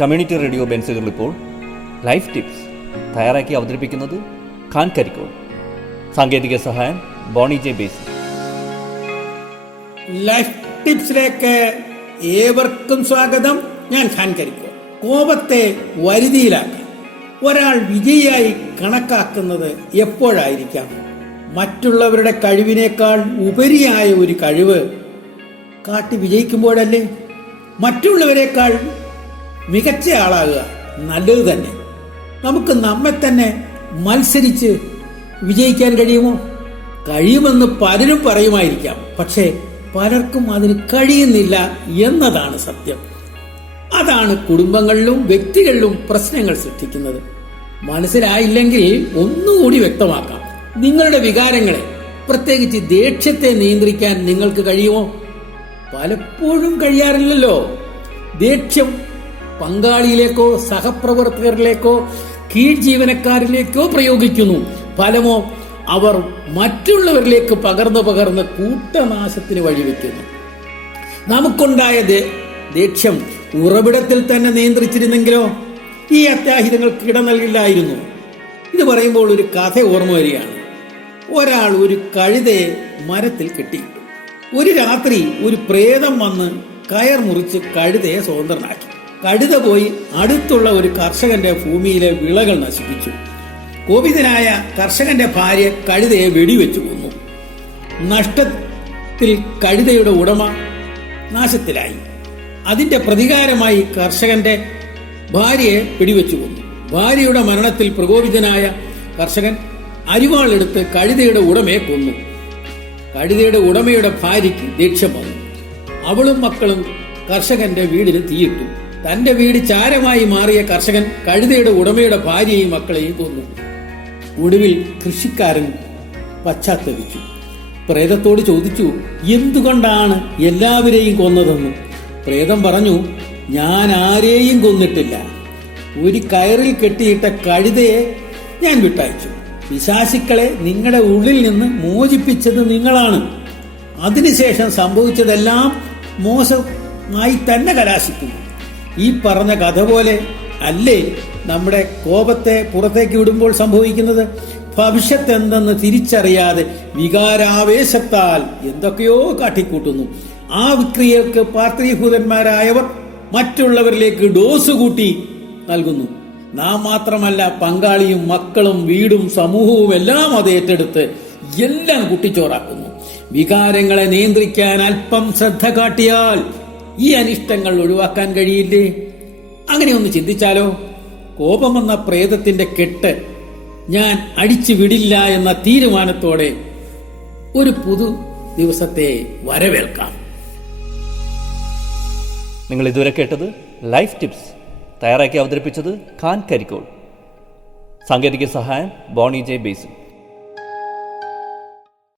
Community radio ബെൻസുകൾ ഇപ്പോൾ life tips തയ്യാറാക്കി അവതരിപ്പിക്കുന്നത് ഖാൻ കരിക്കോൾ. സാങ്കേതിക സഹായം ബോണി ജെ ബേസ്. ലൈഫ് ടിപ്സിലേക്ക് ഏവർക്കും സ്വാഗതം. ഞാൻ ഖാൻ കരിക്കോൾ. കോപത്തെ വരുതിയിലാക്കി. ഒരാൾ വിജയിയായി കണക്കാക്കുന്നത് എപ്പോഴായിരിക്കാം? മറ്റുള്ളവരുടെ കഴിവിനേക്കാൾ ഉപരിയായ ഒരു കഴിവ് കാട്ടി വിജയിക്കുമ്പോഴല്ലേ? മറ്റുള്ളവരെക്കാൾ മികച്ച ആളാകുക. നല്ലത് തന്നെ. നമുക്ക് നമ്മെ തന്നെ മത്സരിച്ച് വിജയിക്കാൻ കഴിയുമോ? കഴിയുമെന്ന് പലരും പറയുമായിരിക്കാം. പക്ഷേ പലർക്കും അതിന് കഴിയുന്നില്ല എന്നതാണ് സത്യം. അതാണ് കുടുംബങ്ങളിലും വ്യക്തികളിലും പ്രശ്നങ്ങൾ സൃഷ്ടിക്കുന്നത്. മനസ്സിലായില്ലെങ്കിൽ ഒന്നുകൂടി വ്യക്തമാക്കാം. നിങ്ങളുടെ വികാരങ്ങളെ പ്രത്യേകിച്ച് ദേഷ്യത്തെ നിയന്ത്രിക്കാൻ നിങ്ങൾക്ക് കഴിയുമോ? പലപ്പോഴും കഴിയാറില്ലല്ലോ. ദേഷ്യം പങ്കാളിയിലേക്കോ സഹപ്രവർത്തകരിലേക്കോ കീഴ് ജീവനക്കാരിലേക്കോ പ്രയോഗിക്കുന്നു. ഫലമോ അവർ മറ്റുള്ളവരിലേക്ക് പകർന്നു പകർന്ന് കൂട്ടനാശത്തിന് വഴിവെക്കുന്നു. നമുക്കുണ്ടായ ദേഷ്യം ഉറവിടത്തിൽ തന്നെ നിയന്ത്രിച്ചിരുന്നെങ്കിലോ ഈ അത്യാഹിതങ്ങൾക്ക് ഇട നൽകില്ലായിരുന്നു. ഇത് പറയുമ്പോൾ ഒരു കഥ ഓർമ്മ വരികയാണ്. ഒരാൾ ഒരു കഴുതയെ മരത്തിൽ കെട്ടി ഒരു രാത്രി ഒരു പ്രേതം വന്ന് കയർ മുറിച്ച് കഴുതയെ സ്വതന്ത്രനാക്കി. കഴുത പോയി അടുത്തുള്ള ഒരു കർഷകന്റെ ഭൂമിയിലെ വിളകൾ നശിപ്പിച്ചു. കോപിതനായ കർഷകന്റെ ഭാര്യ കഴുതയെ വെടിവെച്ചു കൊന്നു. നഷ്ടത്തിൽ കഴുതയുടെ ഉടമ നാശത്തിലായി. അതിന്റെ പ്രതികാരമായി കർഷകന്റെ ഭാര്യയെ വെടിവെച്ചു കൊന്നു. ഭാര്യയുടെ മരണത്തിൽ പ്രകോപിതനായ കർഷകൻ അരിവാളെടുത്ത് കഴുതയുടെ ഉടമയെ കൊന്നു. കഴുതയുടെ ഉടമയുടെ ഭാര്യയ്ക്ക് ദേഷ്യം വന്നു. അവളും മക്കളും കർഷകന്റെ വീടിന് തീയിട്ടു. തന്റെ വീട് ചാരമായി മാറിയ കർഷകൻ കഴുതയുടെ ഉടമയുടെ ഭാര്യയെയും മക്കളെയും കൊന്നു. ഒടുവിൽ കൃഷിക്കാരൻ പശ്ചാത്തപിച്ചു. പ്രേതത്തോട് ചോദിച്ചു എന്തുകൊണ്ടാണ് എല്ലാവരെയും കൊന്നതെന്ന്? പ്രേതം പറഞ്ഞു ഞാൻ ആരെയും കൊന്നിട്ടില്ല. ഒരു കയറിൽ കെട്ടിയിട്ട കഴുതയെ ഞാൻ വിട്ടയച്ചു. വിശാസിക്കളെ നിങ്ങളുടെ ഉള്ളിൽ നിന്ന് മോചിപ്പിച്ചത് നിങ്ങളാണ്. അതിനുശേഷം സംഭവിച്ചതെല്ലാം മോശമായി തന്നെ കലാശിക്കുന്നു. ഈ പറഞ്ഞ കഥ പോലെ അല്ലേ നമ്മുടെ കോപത്തെ പുറത്തേക്ക് വിടുമ്പോൾ സംഭവിക്കുന്നത്? ഭവിഷ്യത്ത് എന്തെന്ന് തിരിച്ചറിയാതെ വികാരാവേശത്താൽ എന്തൊക്കെയോ കാട്ടിക്കൂട്ടുന്നു. ആ വിക്രിയക്ക് പാത്രീഭൂതന്മാരായവർ മറ്റുള്ളവരിലേക്ക് ഡോസ് കൂട്ടി നൽകുന്നു. നാം മാത്രമല്ല പങ്കാളിയും മക്കളും വീടും സമൂഹവും എല്ലാം അത് ഏറ്റെടുത്ത് എല്ലാം കുട്ടിച്ചോറാക്കുന്നു. വികാരങ്ങളെ നിയന്ത്രിക്കാൻ അല്പം ശ്രദ്ധ കാട്ടിയാൽ ഈ അനിഷ്ടങ്ങൾ ഒഴിവാക്കാൻ കഴിയില്ലേ? അങ്ങനെ ഒന്ന് ചിന്തിച്ചാലോ? കോപം കോപമെന്ന പ്രേതത്തിന്റെ കെട്ട് ഞാൻ അടിച്ചു വിടില്ല എന്ന തീരുമാനത്തോടെ ഒരു പുതു ദിവസത്തെ വരവേൽക്കാം. നിങ്ങൾ ഇതുവരെ കേട്ടത് ലൈഫ് ടിപ്സ്. തയ്യാറാക്കി അവതരിപ്പിച്ചത് ഖാൻ കരിക്കോൾ. സാങ്കേതിക സഹായം ബോണി ജെ ബേസിൽ